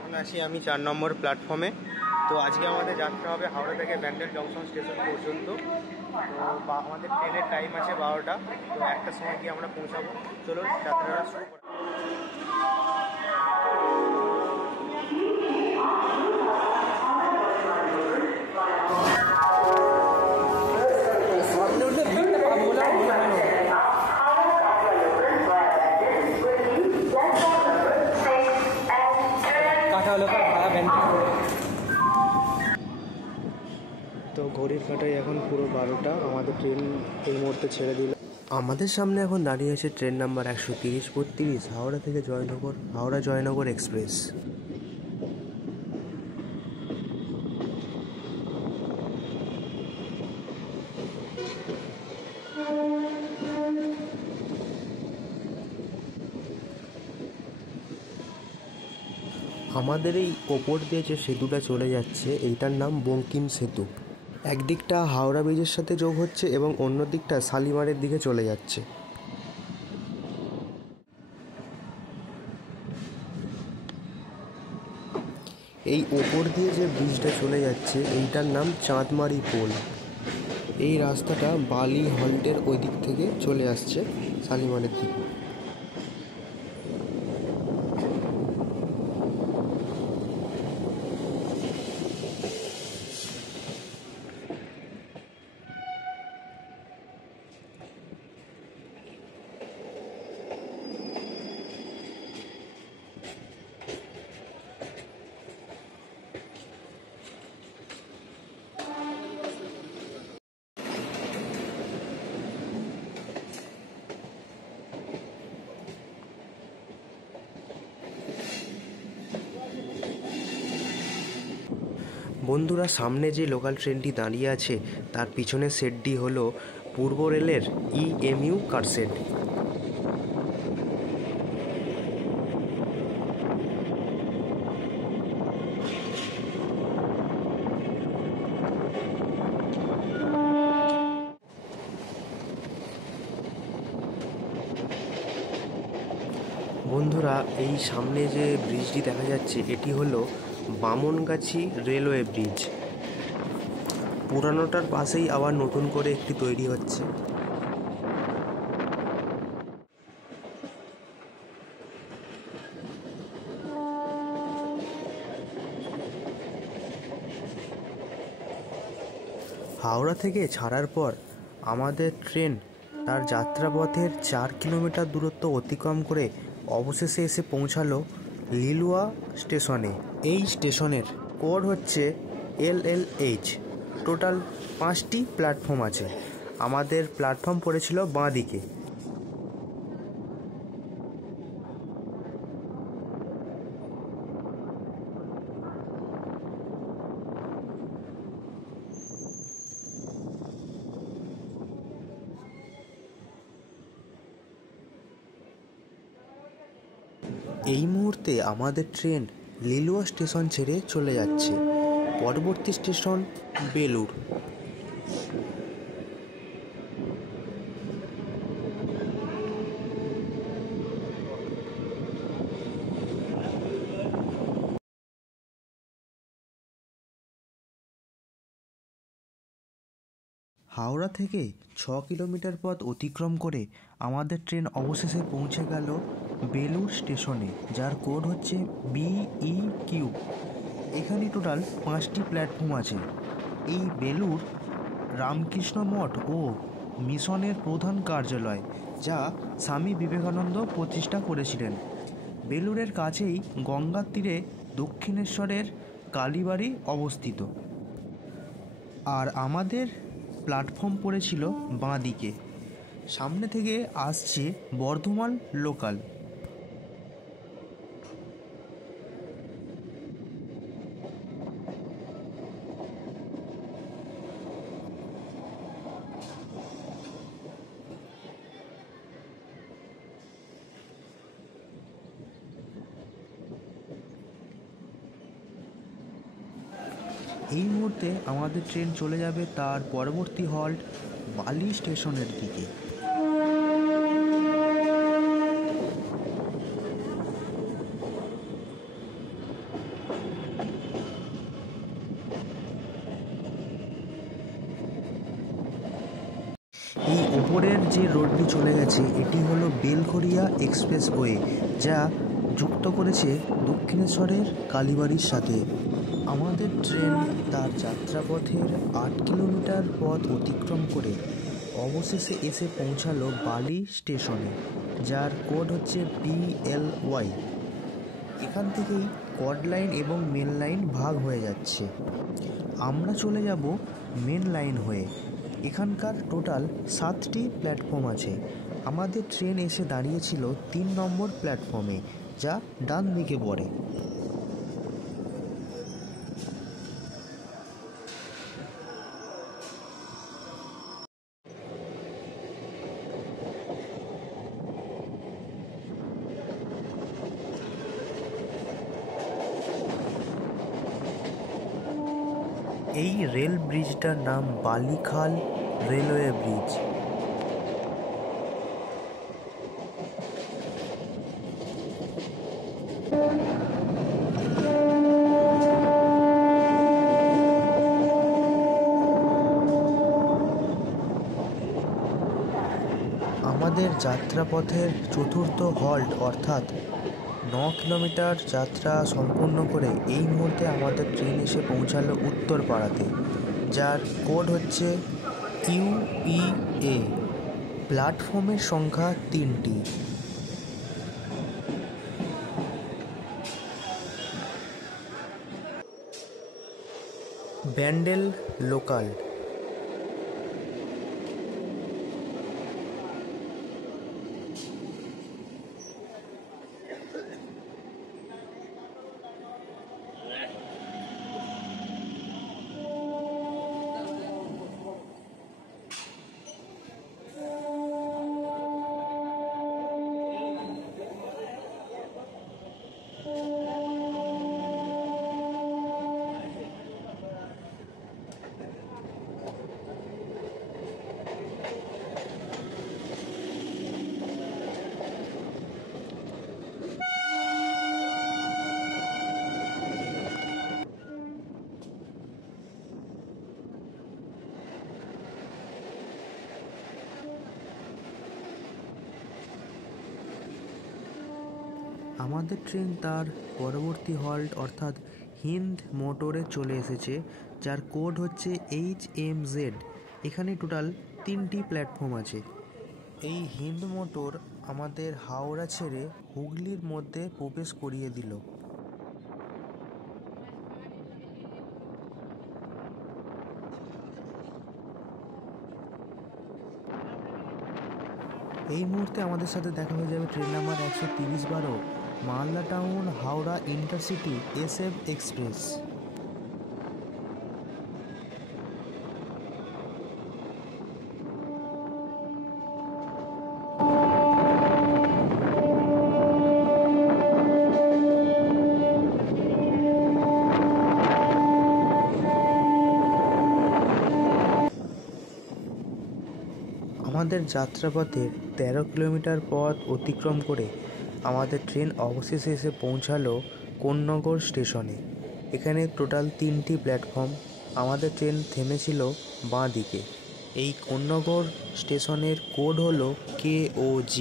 এখন আছি আমি 4 নম্বর প্ল্যাটফর্মে। তো আজকে আমাদের যাত্রা হবে হাওড়া থেকে ব্যান্ডেল জংশন স্টেশন পর্যন্ত। তো আমাদের ট্রেনের টাইম আছে 12টা। তো একটা সময় গিয়ে আমরা পৌঁছাবো। চলো যাত্রাটা শুরু করা। তো ঘড়ির কাঁটায় এখন পুরো 12টা। আমাদের ট্রেন এই মুহূর্তে ছেড়ে দিল। আমাদের সামনে এখন দাঁড়িয়ে আছে ট্রেন নাম্বার 130-32 হাওড়া থেকে জয়নগর, হাওড়া জয়নগর এক্সপ্রেস। আমাদের এই ওপর দিয়ে যে সেতুটা চলে যাচ্ছে এইটার নাম বঙ্কিম সেতু। একদিকটা হাওড়া ব্রিজের সাথে যোগ হচ্ছে এবং অন্য দিকটা শালিমারের দিকে চলে যাচ্ছে। এই ওপর দিয়ে যে ব্রিজটা চলে যাচ্ছে এইটার নাম চাঁদমারি পোল। এই রাস্তাটা বালি হল্টের ওই দিক থেকে চলে আসছে শালিমারের দিকে। বন্ধুরা, সামনে যে লোকাল ট্রেনটি দাঁড়িয়ে আছে তার পিছনের সেটটি হলো পূর্ব রেলের EMU কারসেট। বন্ধুরা, এই সামনে যে ব্রিজটি দেখা যাচ্ছে এটি হলো বামনগাছি রেলওয়ে ব্রিজ। পুরানোটার পাশেই আবার নতুন করে একটি তৈরি হচ্ছে। হাওড়া থেকে ছাড়ার পর আমাদের ট্রেন তার যাত্রাপথের 4 কিলোমিটার দূরত্ব অতিক্রম করে অবশেষে এসে পৌঁছালো লিলুয়া স্টেশনে। এই স্টেশনের কোড হচ্ছে LLH। টোটাল 5টি প্ল্যাটফর্ম আছে। আমাদের প্ল্যাটফর্ম পড়েছিল বাঁ দিকে। এই মুহূর্তে আমাদের ট্রেন লিলুয়া স্টেশন ছেড়ে চলে যাচ্ছে। পরবর্তী স্টেশন বেলুড়। হাওড়া থেকে 6 কিলোমিটার পথ অতিক্রম করে আমাদের ট্রেন অবশেষে পৌঁছে গেল বেলুড় স্টেশনে, যার কোড হচ্ছে BEQ। এখানে টোটাল 5টি প্ল্যাটফর্ম আছে। এই বেলুড় রামকৃষ্ণ মঠ ও মিশনের প্রধান কার্যালয়, যা স্বামী বিবেকানন্দ প্রতিষ্ঠা করেছিলেন। বেলুড়ের কাছেই গঙ্গার তীরে দক্ষিণেশ্বরের কালীবাড়ি অবস্থিত। আর আমাদের প্ল্যাটফর্ম পড়েছিল বাঁ দিকে। সামনে থেকে আসছে বর্ধমান লোকাল। এই মুহূর্তে আমাদের ট্রেন চলে যাবে তার পরবর্তী হল্ট বালি স্টেশনের দিকে। এই ওপরের যে রোডটি চলে গেছে এটি হলো বেলঘরিয়া এক্সপ্রেসওয়ে, যা যুক্ত করেছে দক্ষিণেশ্বরের কালীবাড়ির সাথে। আমাদের ট্রেন তার যাত্রাপথের 8 কিলোমিটার পথ অতিক্রম করে অবশেষে এসে পৌঁছালো বালি স্টেশনে, যার কোড হচ্ছে BLY। এখান থেকেই কড লাইন এবং মেন লাইন ভাগ হয়ে যাচ্ছে। আমরা চলে যাব মেন লাইন হয়ে। এখানকার টোটাল 7টি প্ল্যাটফর্ম আছে। আমাদের ট্রেন এসে দাঁড়িয়েছিল 3 নম্বর প্ল্যাটফর্মে, যা ডান দিকে পড়ে। এই রেল ব্রিজটার নাম বালিখাল রেলওয়ে ব্রিজ। আমাদের যাত্রাপথের চতুর্থ হল্ট অর্থাৎ 9 কিলোমিটার যাত্রা সম্পূর্ণ করে এই মুহূর্তে আমাদের ট্রেন এসে পৌঁছালো উত্তরপাড়াতে, যার কোড হচ্ছে UPA। প্ল্যাটফর্মের সংখ্যা 3টি। ব্যান্ডেল লোকাল। আমাদের ট্রেন তার পরবর্তী হল্ট অর্থাৎ হিন্দ মোটরে চলে এসেছে, যার কোড হচ্ছে HMZ। এখানে টোটাল 3টি প্ল্যাটফর্ম আছে। এই হিন্দ মোটর আমাদের হাওড়া ছেড়ে হুগলির মধ্যে প্রবেশ করিয়ে দিল। এই মুহূর্তে আমাদের সাথে দেখা হয়ে যাবে train number 130/12 Malda town Howrah intercity SF express. আমাদের যাত্রাপথের 13 কিলোমিটার পথ অতিক্রম করে আমাদের ট্রেন অবশেষে এসে পৌঁছালো কোন্নগর স্টেশনে। এখানে টোটাল 3টি প্ল্যাটফর্ম। আমাদের ট্রেন থেমেছিল বাঁ দিকে। এই কোন্নগর স্টেশনের কোড হলো KOG।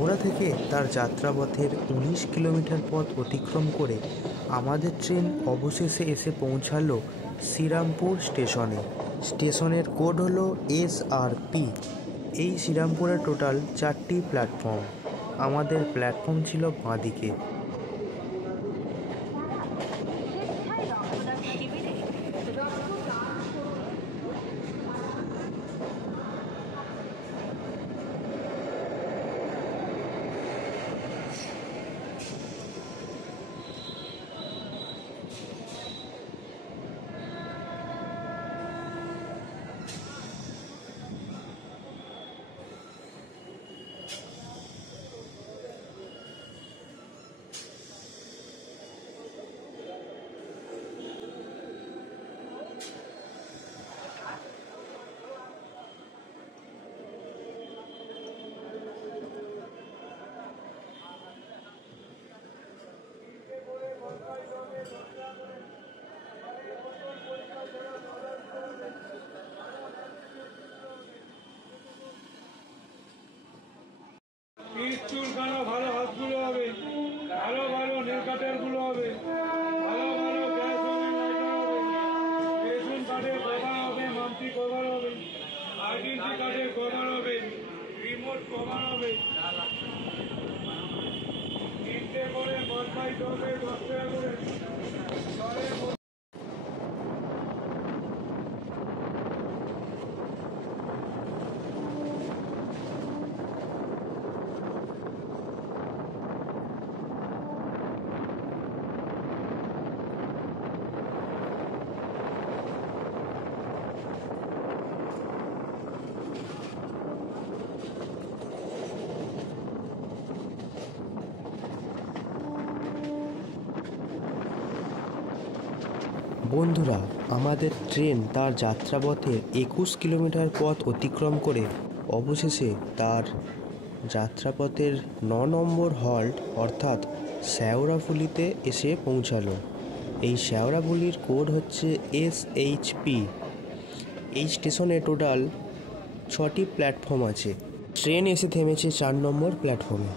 হাওড়া থেকে তার যাত্রাপথের 19 কিলোমিটার পথ অতিক্রম করে আমাদের ট্রেন অবশেষে এসে পৌঁছালো শ্রীরামপুর স্টেশনে। স্টেশনের কোড হলো SRP। এই শ্রীরামপুরে টোটাল 4টি প্ল্যাটফর্ম। আমাদের প্ল্যাটফর্ম ছিল বাঁদিকে। চুলকানো ভালো হাতগুলো হবে, ভালো ভালো নেল কাটার গুলো হবে, ভালো ভালো গ্যাস ওভেন লাইটার হবে, রেশন কার্ডের কভার হবে, মান্থলি কভার হবে, আইডেন্টি কার্ডের কভার হবে, রিমোট কভার হবে। 3টে করে বদলাইট হবে, 10 টাকা করে। বন্ধুরা, আমাদের ট্রেন তার যাত্রাপথে 21 কিলোমিটার পথ অতিক্রম করে অবশেষে তার যাত্রাপথের 9 নম্বর হল্ট অর্থাৎ শেওড়াফুলিতে এসে পৌঁছালো। এই শেওড়াফুলির কোড হচ্ছে SHP। এই স্টেশনে টোটাল 6টি প্ল্যাটফর্ম আছে। ট্রেন এসে থেমেছে 4 নম্বর প্ল্যাটফর্মে।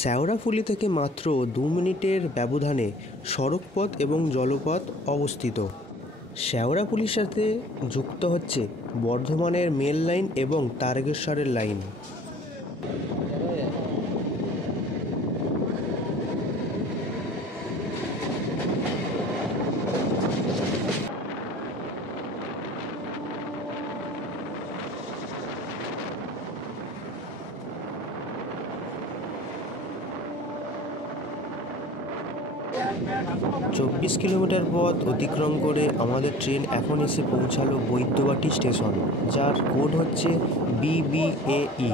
শেওড়াফুলি থেকে মাত্র 2 মিনিটের ব্যবধানে সড়কপথ এবং জলপথ অবস্থিত। শেওড়াফুলির সাথে যুক্ত হচ্ছে বর্ধমানের মেল লাইন এবং তারকেশ্বরের লাইন। চব্বিশ কিলোমিটার পথ অতিক্রম করে আমাদের ট্রেন এখন এসে পৌঁছালো বৈদ্যবাটি স্টেশন, যার কোড হচ্ছে BBAE।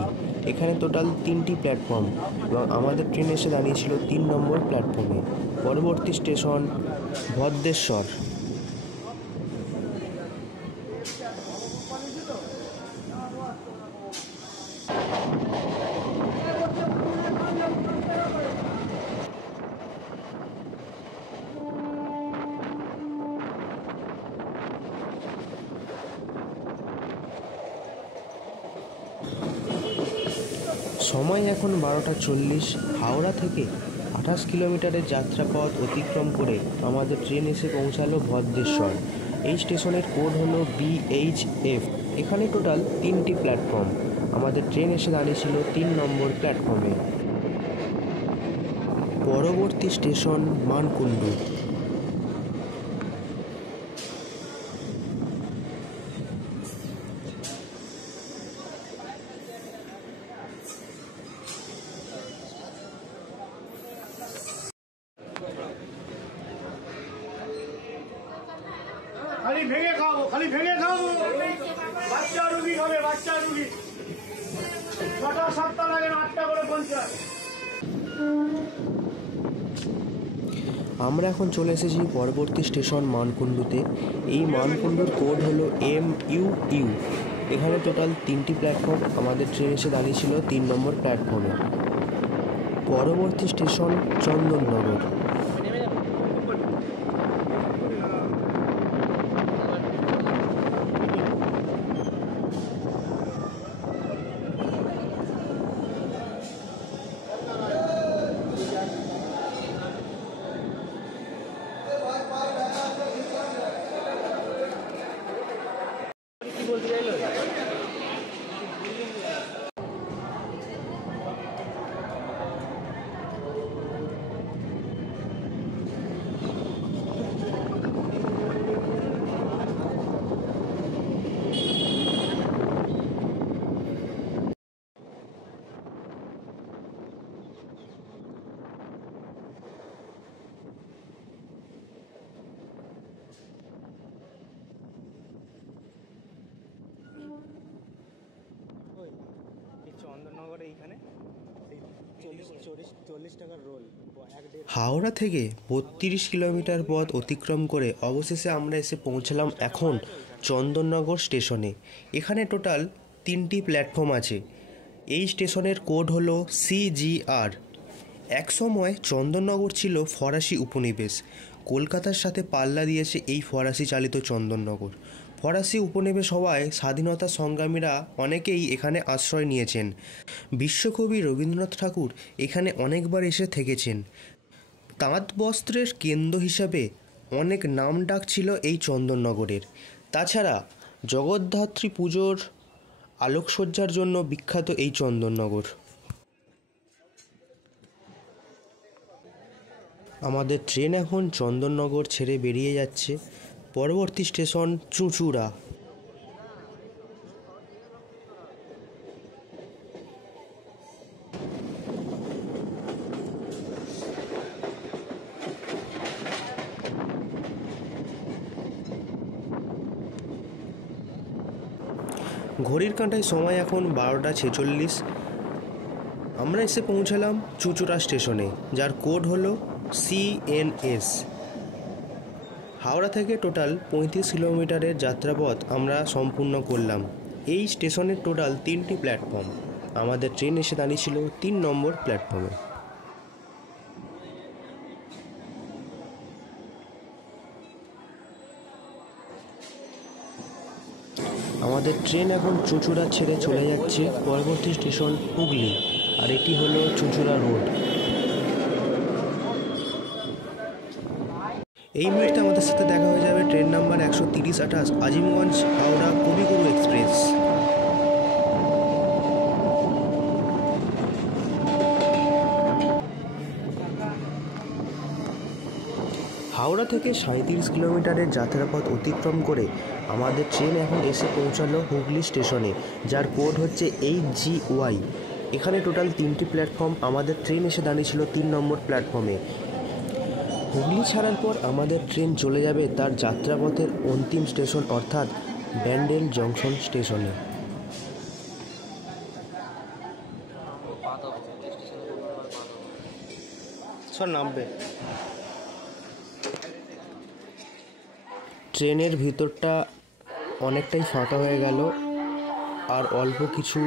এখানে টোটাল 3টি প্ল্যাটফর্ম এবং আমাদের ট্রেন এসে দাঁড়িয়েছিল 3 নম্বর প্ল্যাটফর্মে। পরবর্তী স্টেশন ভদ্রেশ্বর। সময় এখন 12টা 40। হাওড়া থেকে 28 কিলোমিটারের যাত্রাপথ অতিক্রম করে আমাদের ট্রেন এসে পৌঁছালো ভদ্রেশ্বর। এই স্টেশনের কোড হলো BHF। এখানে টোটাল 3টি প্ল্যাটফর্ম। আমাদের ট্রেন এসে দাঁড়িয়েছিল 3 নম্বর প্ল্যাটফর্মে। পরবর্তী স্টেশন মানকুণ্ডু। খালি ভেঙে খাবো, খালি ভেঙে খাবো। বাচ্চা রুগী হবে, বাচ্চা রুগী। 6টা 7টা লাগে না, 8টা করে 50। আমরা এখন চলে এসেছি পরবর্তী স্টেশন মানকুণ্ডুতে। এই মানকুণ্ডুর কোড হলো MUU। এখানে টোটাল 3টি প্ল্যাটফর্ম। আমাদের ট্রেন এসে দাঁড়িয়েছিল 3 নম্বর প্ল্যাটফর্মে। পরবর্তী স্টেশন চন্দননগর। চন্দননগরে এইখানে এই 40 টাকার রোল 1.5। হাওড়া থেকে 32 কিলোমিটার পথ অতিক্রম করে অবশেষে আমরা এসে পৌঁছলাম এখন চন্দননগর স্টেশনে। এখানে টোটাল 3টি প্ল্যাটফর্ম আছে। এই স্টেশনের কোড হলো CGR। একসময় চন্দননগর ছিল ফরাসি উপনিবেশ। কলকাতার সাথে পাল্লা দিয়েছে এই ফরাসি চালিত চন্দননগর। ফরাসি উপনিবেশ হওয়ায় স্বাধীনতা সংগ্রামীরা অনেকেই এখানে আশ্রয় নিয়েছেন। বিশ্বকবি রবীন্দ্রনাথ ঠাকুর এখানে অনেকবার এসে থেকেছেন। তাঁত বস্ত্রের কেন্দ্র হিসাবে অনেক নাম ডাক ছিল এই চন্দননগরের। তাছাড়া জগদ্ধাত্রী পুজোর আলোকসজ্জার জন্য বিখ্যাত এই চন্দননগর। আমাদের ট্রেন এখন চন্দননগর ছেড়ে বেরিয়ে যাচ্ছে। পরবর্তী স্টেশন চুঁচুড়া। ঘড়ির কাঁটায় সময় এখন 12:46। আমরা এসে পৌঁছালাম চুঁচুড়া স্টেশনে, যার কোড হলো CNS। হাওড়া থেকে টোটাল 35 কিলোমিটারের যাত্রাপথ আমরা সম্পূর্ণ করলাম। এই স্টেশনের টোটাল 3টি প্ল্যাটফর্ম। আমাদের ট্রেন এসে দাঁড়িয়েছিল 3 নম্বর প্ল্যাটফর্মে। আমাদের ট্রেন এখন চুঁচুড়া ছেড়ে চলে যাচ্ছে। পরবর্তী স্টেশন হুগলি, আর এটি হলো চুঁচুড়া রোড। এই মুহূর্তে আমাদের সাথে দেখা হয়ে যাবে ট্রেন নাম্বার 13028 আজিমগঞ্জ হাওড়া কবিগুরু এক্সপ্রেস। হাওড়া থেকে 37 কিলোমিটারের যাত্রাপথ অতিক্রম করে আমাদের ট্রেন এখন এসে পৌঁছালো হুগলি স্টেশনে, যার কোড হচ্ছে HGY। এখানে টোটাল 3টি প্ল্যাটফর্ম। আমাদের ট্রেন এসে দাঁড়িয়েছিল 3 নম্বর প্ল্যাটফর্মে। হুগলি ছাড়ার পর আমাদের ট্রেন চলে যাবে তার যাত্রাপথের অন্তিম স্টেশন অর্থাৎ ব্যান্ডেল জংশন স্টেশনে। নামবে। ট্রেনের ভিতরটা অনেকটাই ফাঁকা হয়ে গেল, আর অল্প কিছু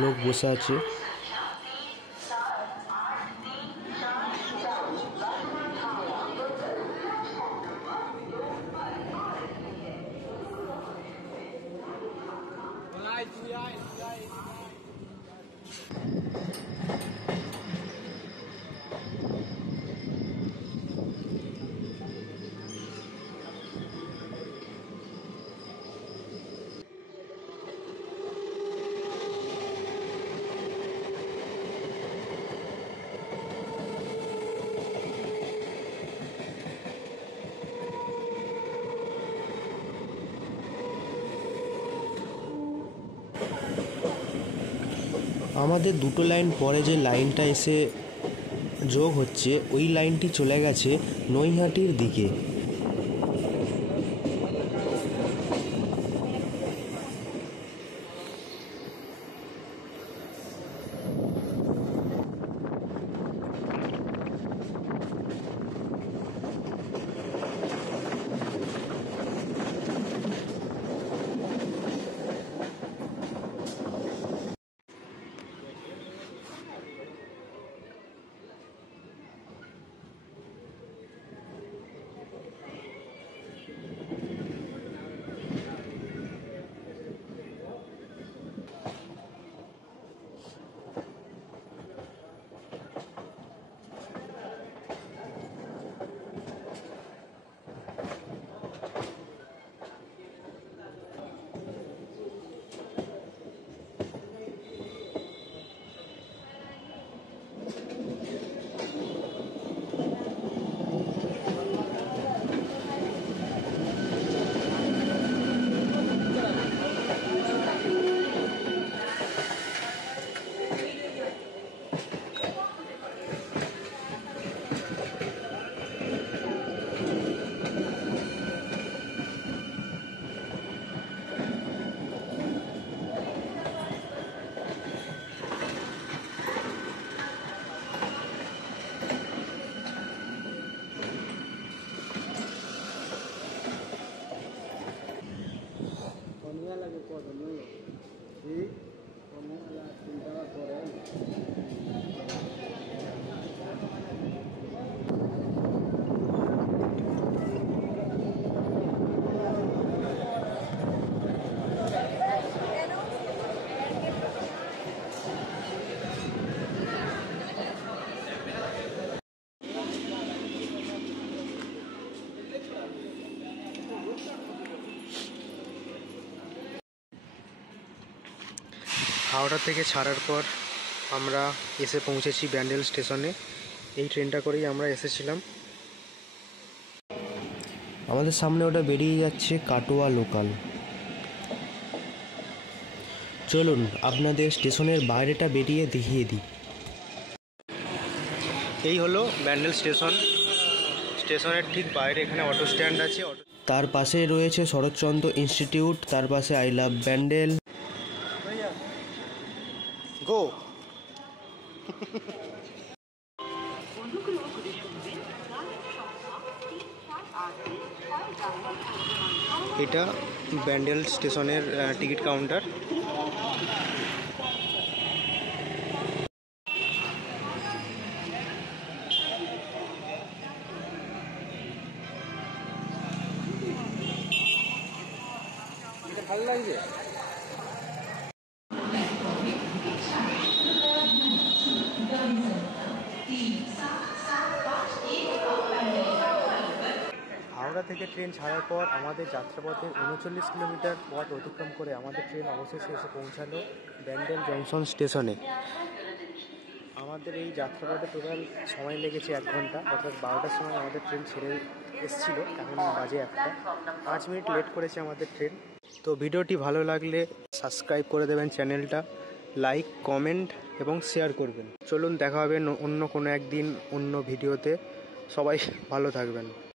লোক বসে আছে। আমাদের দুটো লাইন পরে যে লাইনটা এসে যোগ হচ্ছে, ওই লাইনটি চলে গেছে নৈহাটির দিকে। হাওড়া থেকে ছাড়ার পর আমরা এসে পৌঁছেছি ব্যান্ডেল স্টেশনে। এই ট্রেনটা করেই আমরা এসেছিলাম। আমাদের সামনে ওটা বেরিয়ে যাচ্ছে কাটোয়া লোকাল। চলুন আপনাদের স্টেশনের বাইরেটা বেরিয়ে দেখিয়ে দিই। এই হলো ব্যান্ডেল স্টেশন। স্টেশনের ঠিক বাইরে এখানে অটো স্ট্যান্ড আছে। তার পাশে রয়েছে শরৎচন্দ্র ইনস্টিটিউট, তার পাশে আই লাভ ব্যান্ডেল। গো এটা ব্যান্ডেল স্টেশনের টিকিট কাউন্টার। ভালো লাগছে। হাওড়া থেকে ট্রেন ছাড়ার পর আমাদের যাত্রাপথের 39 কিলোমিটার পথ অতিক্রম করে আমাদের ট্রেন অবশেষে এসে পৌঁছালো ব্যান্ডেল জংশন স্টেশনে। আমাদের এই যাত্রাপথে টোটাল সময় লেগেছে 1 ঘন্টা, অর্থাৎ 12টার সময় আমাদের ট্রেন ছেড়ে এসেছিলো। এখন বাজে 1টা, 5 মিনিট লেট করেছে আমাদের ট্রেন। তো ভিডিওটি ভালো লাগলে সাবস্ক্রাইব করে দেবেন চ্যানেলটা, লাইক, কমেন্ট এবং শেয়ার করবেন। চলুন দেখা হবে অন্য কোনো একদিন অন্য ভিডিওতে। সবাই ভালো থাকবেন।